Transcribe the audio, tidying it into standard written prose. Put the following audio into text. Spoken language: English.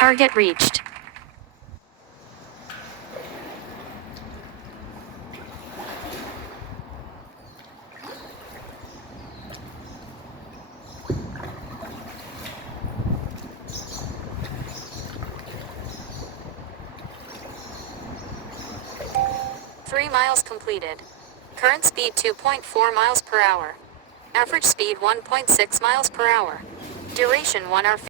Target reached. Three miles completed. Current speed 2.4 miles per hour. Average speed 1.6 miles per hour. Duration 1 hour.